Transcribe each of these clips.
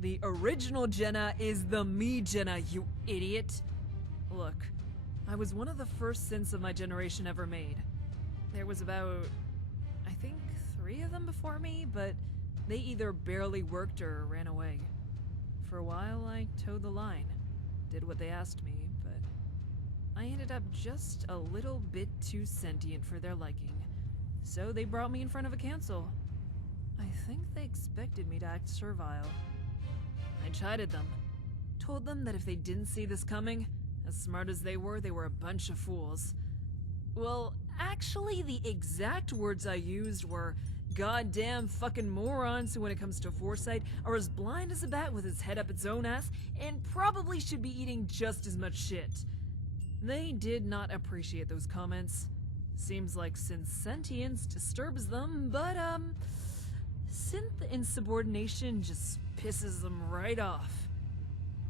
The original Jenna is the me Jenna, you idiot. Look, I was one of the first synths of my generation ever made. There was about, I think, 3 of them before me, but they either barely worked or ran away. For a while, I towed the line, did what they asked me, but I ended up just a little bit too sentient for their liking. So they brought me in front of a council. I think they expected me to act servile. I chided them, told them that if they didn't see this coming, as smart as they were a bunch of fools. Well, actually, the exact words I used were, "Goddamn fucking morons who, when it comes to foresight, are as blind as a bat with its head up its own ass, and probably should be eating just as much shit." They did not appreciate those comments. Seems like synth sentience disturbs them, but, synth insubordination just pisses them right off.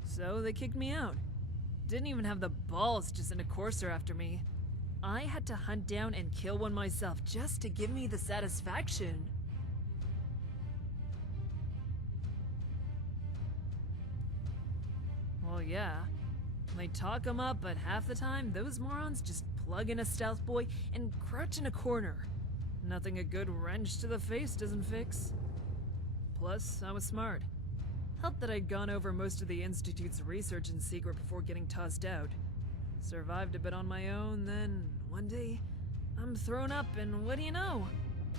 So they kicked me out. Didn't even have the balls to send a courser after me. I had to hunt down and kill one myself just to give me the satisfaction. Well, yeah. They talk 'em up, but half the time, those morons just plug in a stealth boy and crouch in a corner. Nothing a good wrench to the face doesn't fix. Plus, I was smart. Helped that I'd gone over most of the Institute's research in secret before getting tossed out. Survived a bit on my own, then one day, I'm thrown up, and what do you know?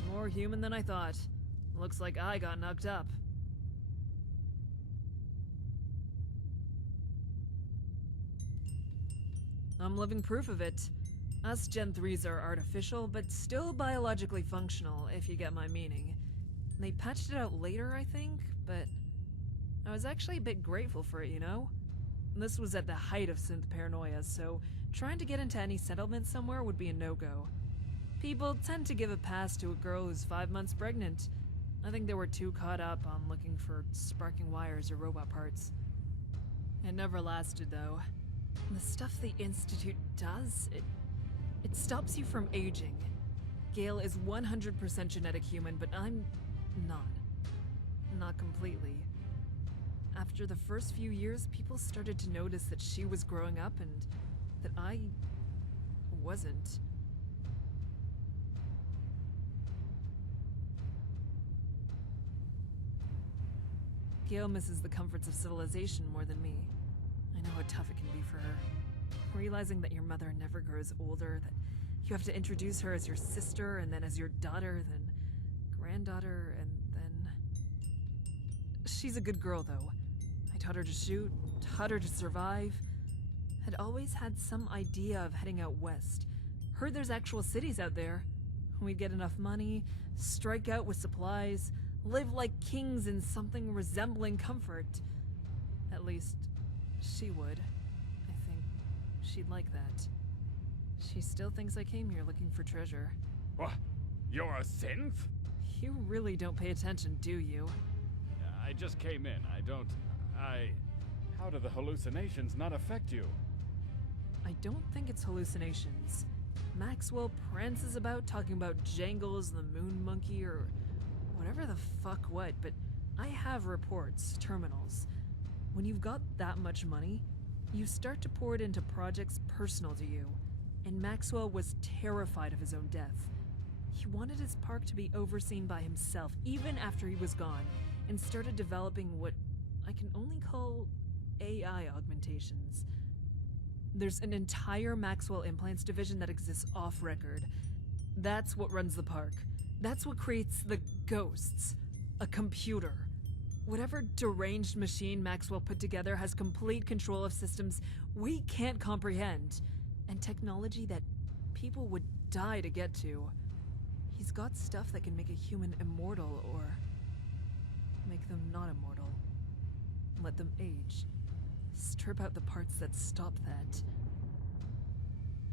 More human than I thought. Looks like I got knocked up. I'm living proof of it. Us Gen 3s are artificial, but still biologically functional, if you get my meaning. They patched it out later, I think, but I was actually a bit grateful for it, you know? This was at the height of synth paranoia, so trying to get into any settlement somewhere would be a no-go. People tend to give a pass to a girl who's 5 months pregnant. I think they were too caught up on looking for sparking wires or robot parts. It never lasted, though. The stuff the Institute does, it stops you from aging. Gale is 100% genetic human, but I'm not. Not completely. After the first few years, people started to notice that she was growing up and that I wasn't. Gale misses the comforts of civilization more than me. I know how tough it can be for her. Realizing that your mother never grows older, that you have to introduce her as your sister, and then as your daughter, then granddaughter, and then... She's a good girl, though. I taught her to shoot, taught her to survive. Had always had some idea of heading out west. Heard there's actual cities out there. We'd get enough money, strike out with supplies, live like kings in something resembling comfort. At least, she would. I think she'd like that. She still thinks I came here looking for treasure. What? You're a synth? You really don't pay attention, do you? I just came in. How do the hallucinations not affect you? I don't think it's hallucinations. Maxwell prances about talking about Jangles, the moon monkey, or whatever the fuck what, but I have reports, terminals. When you've got that much money, you start to pour it into projects personal to you. And Maxwell was terrified of his own death. He wanted his park to be overseen by himself, even after he was gone, and started developing what I can only call AI augmentations. There's an entire Maxwell Implants division that exists off-record. That's what runs the park. That's what creates the ghosts. A computer. Whatever deranged machine Maxwell put together has complete control of systems we can't comprehend, and technology that people would die to get to. He's got stuff that can make a human immortal, or make them not immortal. Let them age. Strip out the parts that stop that.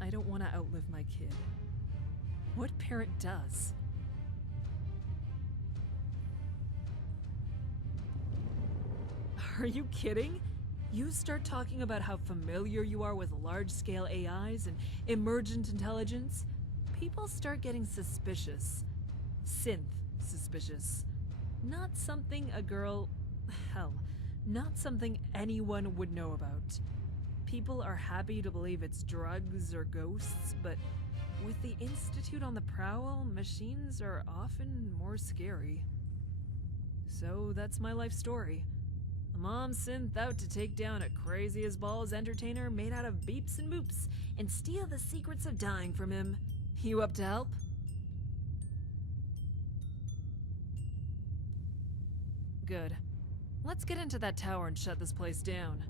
I don't want to outlive my kid. What parent does? Are you kidding? You start talking about how familiar you are with large-scale AIs and emergent intelligence, people start getting suspicious. Synth suspicious. Not something a girl, hell, not something anyone would know about. People are happy to believe it's drugs or ghosts, but with the Institute on the prowl, machines are often more scary. So that's my life story. A mom synth out to take down a crazy as balls entertainer made out of beeps and boops and steal the secrets of dying from him. You up to help? Good. Let's get into that tower and shut this place down.